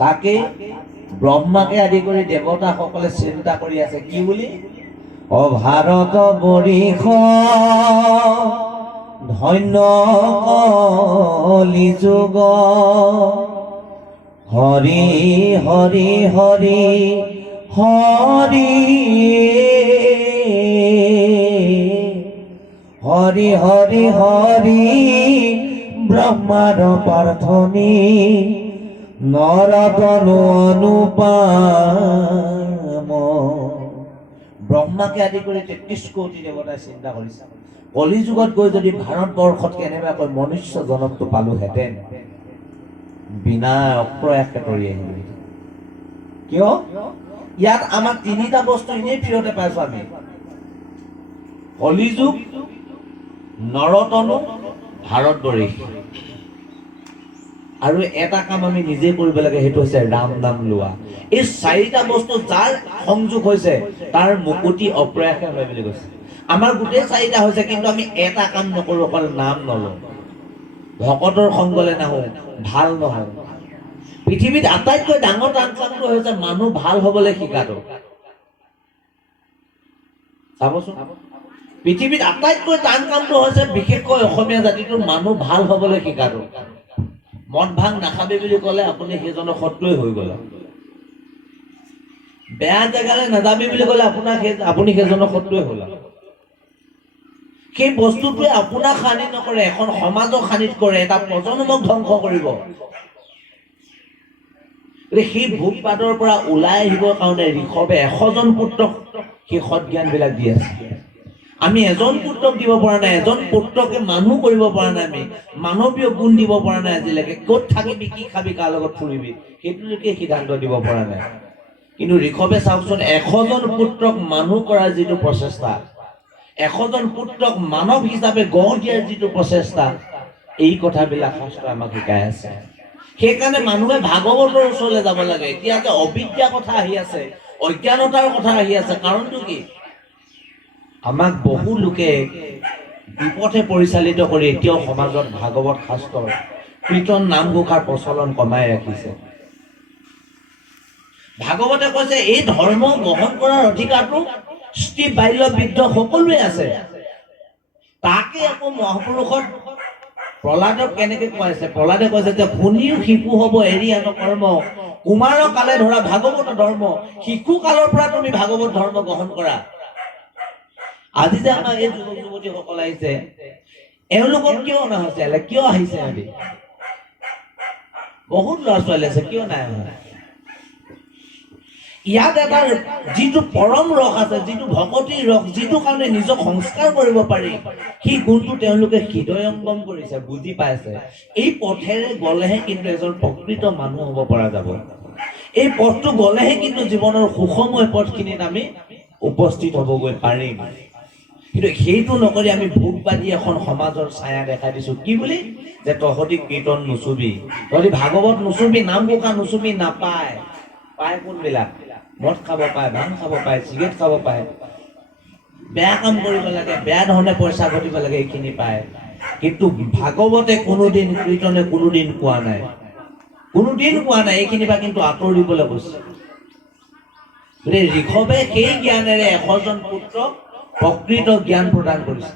তাকে ব্ৰহ্মাকে আদি কৰি দেৱতাসকলে চিন্তা কৰি আছে কি বুলি অ ভাৰত বৰিষ ধন্য কলি যুগ হৰি হৰি হৰি হৰি হৰি হৰি হৰি ব্ৰহ্মাৰ প্ৰাৰ্থনী নৰতনু অনুপম ব্ৰহ্মাকে আদি কৰি ৩৩ কোটি দেৱতাই চিন্তা কৰিছে কলি যুগত গৈ যদি ভাৰতবৰ্ষত কেনেবাকৈ মনুষ্য জনমটো পালোহেঁতেন বিনা অপ্ৰয়াসে কৰি আহিলো কিয় ইয়াত আমাক তিনিটা বস্তু এনেই ফিৰতে পাইছো আমি কলি যুগ নৰতনু ভাৰতবৰ্ষ আৰু এটা কাম আমি নিজে কৰিব লাগে সেইটো হৈছে ৰাম নাম লোৱা এই চাৰিটা বস্তু যাৰ সংযোগ হৈছে তাৰ মুকুতি অপ্ৰয়াসে হয় বুলি কৈছে আমাৰ গোটেই চাৰিটা হৈছে কিন্তু আমি এটা কাম নকৰো অকল নাম নলওঁ ভকতৰ সংগলে নাহো ভাল নহয় পৃথিৱীত আটাইতকৈ ডাঙৰ কামটো হৈছে মানুহ ভাল হবলৈ শিকাটো চাবচোন পৃথিৱীত আটাইতকৈ টান কামটো হৈছে বিশেষকৈ অসমীয়া জাতিটোৰ মানুহ ভাল হবলৈ শিকাটো মদ ভাং নাখাবি বুলি ক'লে আপুনি সেইজনৰ শত্ৰুৱে হৈ গ'ল বেয়া জেগালৈ নাযাবি বুলি ক'লে আপুনি সেইজনৰ শত্ৰুৱে হ'ল সেই বস্তুটোৱে আপোনাক হানি নকৰে এখন সমাজক হানি কৰে এটা প্ৰজন্মক ধ্বংস কৰিব সেই ভোগবাদৰ পৰা ওলাই আহিবৰ কাৰণে ঋষভে 100জন পুত্ৰক সেই সৎজ্ঞান বিলাক দি আছে আমি এজন পুত্ৰক দিব পৰা নাই এজন পুত্ৰকে মানুহ কৰিব পৰা নাই আমি মানৱীয় গুণ দিব পৰা নাই আজিলৈকে ক'ত থাকিবি কি খাবি কাৰ লগত ফুৰিবি সেইটোলৈকে সিদ্ধান্ত দিব পৰা নাই কিন্তু ঋষভে চাওকচোন 100জন পুত্ৰক মানুহ কৰাৰ যিটো প্ৰচেষ্টা 100জন পুত্ৰক মানৱ হিচাপে গঢ় দিয়াৰ যিটো প্ৰচেষ্টা এই কথাবিলাক শাস্ত্ৰই আমাক শিকাই আছে সেইকাৰণে মানুহে ভাগৱতৰ ওচৰলৈ যাব লাগে এতিয়া যে অবিদ্যা কথা আহি আছে অজ্ঞানতাৰ কথা আহি আছে কাৰণটো কি আমাক বহু লোকে বিপথে পৰিচালিত কৰি এতিয়াও সমাজত ভাগৱত শাস্ত্ৰৰ কীৰ্তন নামঘোষাৰ প্ৰচলন কমাই ৰাখিছে ভাগৱতে কৈছে এই ধৰ্ম গ্ৰহণ কৰাৰ অধিকাৰটো স্ত্ৰী বাল্য বৃদ্ধ সকলোৱে আছে তাকে আকৌ মহাপুৰুষত প্ৰহ্লাদক কেনেকে কৈছে প্ৰহ্লাদে কৈছে যে শুনিও শিশু হ'ব এৰি আন কৰ্ম কুমাৰ কালে ধৰা ভাগৱত ধৰ্ম শিশু কালৰ পৰা তুমি ভাগৱত ধৰ্ম গ্ৰহণ কৰা আজি যে আমাৰ এই যুৱক যুৱতীসকল আহিছে এওঁলোকক কিয় অনা হৈছে কিয় আহিছে আজি বহুত ল'ৰা ছোৱালী আছে কিয় নাই ইয়াত এটা যিটো পৰম ৰস আছে যিটো ভকতিৰ ৰস যিটো কাৰণে নিজক সংস্কাৰ কৰিব পাৰি সেই গুণটো তেওঁলোকে হৃদয়ংগম কৰিছে বুজি পাইছে এই পথেৰে গলেহে কিন্তু এজন প্ৰকৃত মানুহ হ'ব পৰা যাব এই পথটো গলেহে কিন্তু জীৱনৰ সুখময় পথখিনিত আমি উপস্থিত হ'বগৈ পাৰিম কিন্তু সেইটো নকৰি আমি ভোগবাদী এখন সমাজৰ ছায়া দেখাই দিছো কি বুলি যে তহঁতি কীৰ্তন নুচুবি তহঁতি ভাগৱত নুচুবি নামঘোষা নুচুবি নাপায় পায় কোনবিলাক মদ খাব পায় ভাং খাব পায় চিগাৰেট খাব পায় বেয়া কাম কৰিব লাগে বেয়া ধৰণে পইচা ঘটিব লাগে এইখিনি পায় কিন্তু ভাগৱতে কোনোদিন কীৰ্তনে কোনোদিন কোৱা নাই এইখিনি পৰা কিন্তু আঁতৰিবলৈ কৈছে ঋষভে সেই জ্ঞানেৰে 100জন পুত্ৰক প্ৰকৃত জ্ঞান প্ৰদান কৰিছে